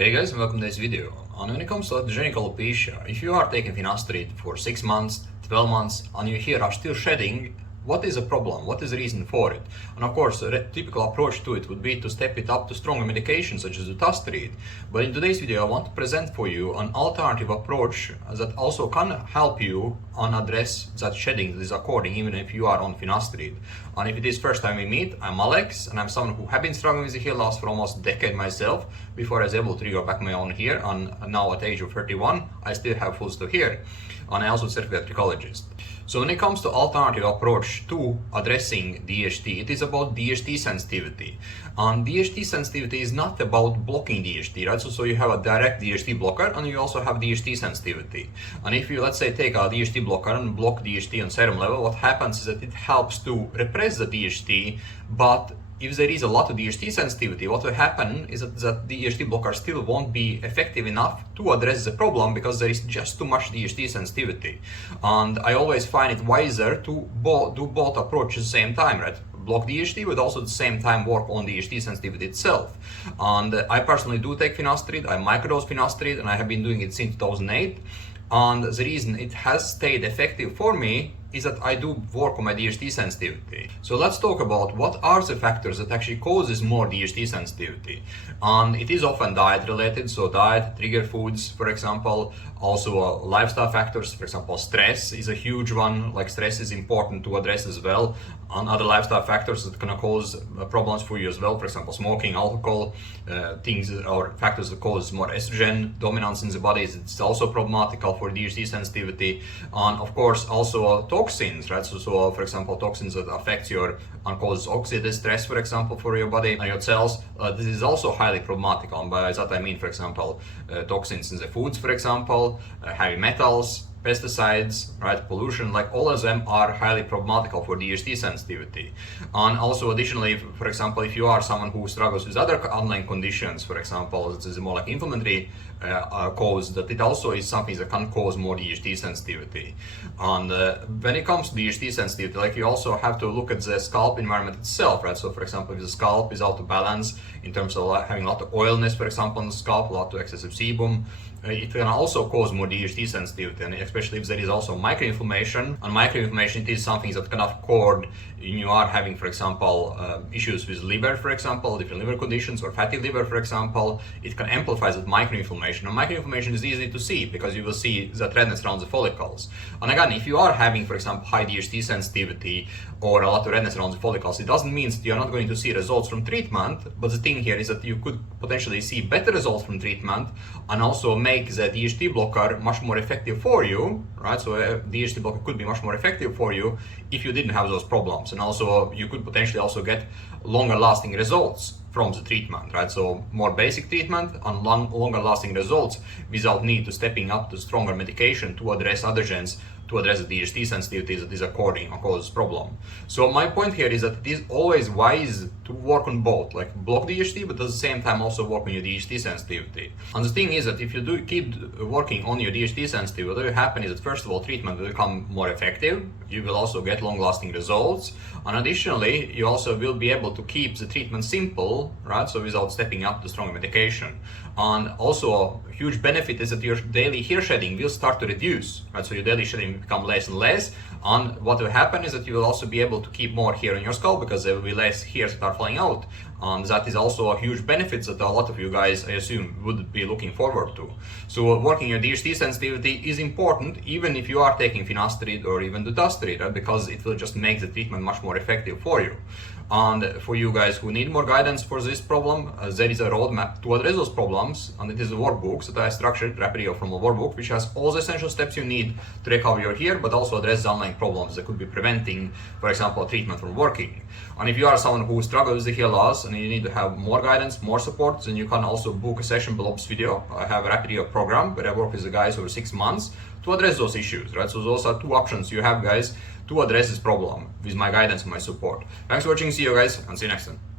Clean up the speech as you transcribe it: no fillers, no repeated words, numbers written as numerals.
Hey guys, and welcome to this video. And when it comes to adrenal alopecia, if you are taking finasteride for 6 months, 12 months, and you here are still shedding, what is the problem? What is the reason for it? And of course, a typical approach to it would be to step it up to stronger medications such as dutasteride. But in today's video, I want to present for you an alternative approach that also can help you on address that shedding that is occurring even if you are on finasteride. And if it is first time we meet, I'm Alex, and I'm someone who have been struggling with the hair loss for almost a decade myself before I was able to regrow back my own hair. And now at the age of 31, I still have full stock hair. And I also certified trichologist. So when it comes to alternative approach to addressing DHT, it is about DHT sensitivity. And DHT sensitivity is not about blocking DHT, right? So you have a direct DHT blocker and you also have DHT sensitivity. And if you, let's say, take a DHT blocker and block DHT on serum level, what happens is that it helps to repress the DHT, but if there is a lot of DHT sensitivity, what will happen is that the DHT blocker still won't be effective enough to address the problem because there is just too much DHT sensitivity. And I always find it wiser to do both approaches at the same time, right? Block DHT, but also at the same time work on DHT sensitivity itself. And I personally do take finasteride, I microdose finasteride, and I have been doing it since 2008. And the reason it has stayed effective for me is that I do work on my DHT sensitivity. So let's talk about what are the factors that actually causes more DHT sensitivity. And it is often diet related, so diet, trigger foods, for example, also lifestyle factors, for example, stress is a huge one, like stress is important to address as well. And other lifestyle factors that can cause problems for you as well, for example, smoking, alcohol, things or factors that cause more estrogen dominance in the body, it's also problematical for DHT sensitivity. And of course, also toxins, right? So for example, toxins that affect your and cause oxidative stress, for example, for your body and your cells. This is also highly problematical. And by that I mean, for example, toxins in the foods, for example, heavy metals, pesticides, right, pollution, like all of them are highly problematical for DHT sensitivity. And also additionally, for example, if you are someone who struggles with other underlying conditions, for example, this is more like inflammatory cause, that it also is something that can cause more DHT sensitivity. And when it comes to DHT sensitivity, like you also have to look at the scalp environment itself, right? So for example, if the scalp is out of balance in terms of having a lot of oiliness, for example, on the scalp, a lot of excessive sebum, it can also cause more DHT sensitivity, and especially if there is also microinflammation. And microinflammation, it is something that can occur when you are having, for example, issues with liver, for example, different liver conditions, or fatty liver, for example. It can amplify that microinflammation. And microinflammation is easy to see because you will see that redness around the follicles. And again, if you are having, for example, high DHT sensitivity or a lot of redness around the follicles, it doesn't mean that you're not going to see results from treatment. But the thing here is that you could potentially see better results from treatment and also make the DHT blocker much more effective for you, right? So a DHT blocker could be much more effective for you if you didn't have those problems. And also you could potentially also get longer lasting results from the treatment, right? So more basic treatment and longer lasting results without need to stepping up to stronger medication to address other gens, to address the DHT sensitivity that is occurring and causes problem. So my point here is that it is always wise to work on both, like block DHT, but at the same time also work on your DHT sensitivity. And the thing is that if you do keep working on your DHT sensitivity, what will happen is that first of all, treatment will become more effective. You will also get long-lasting results. And additionally, you also will be able to keep the treatment simple, right? So without stepping up to strong medication. And also a huge benefit is that your daily hair shedding will start to reduce, right? So your daily shedding will become less and less. And what will happen is that you will also be able to keep more hair on your scalp because there will be less hairs that are falling out. And that is also a huge benefit that a lot of you guys, I assume, would be looking forward to. So working your DHT sensitivity is important even if you are taking finasteride or even dutasteride, right? Because it will just make the treatment much more effective for you. And for you guys who need more guidance for this problem, there is a roadmap to address those problems, and it is a workbook that I structured, rapidly from a workbook, which has all the essential steps you need to recover your hair, but also address the underlying problems that could be preventing, for example, treatment from working. And if you are someone who struggles with the hair loss and you need to have more guidance, more support, then you can also book a session below this video. I have a rapidly program where I work with the guys over 6 months to address those issues, right? So those are two options you have, guys, to address this problem with my guidance and my support. Thanks for watching, see you guys, and see you next time.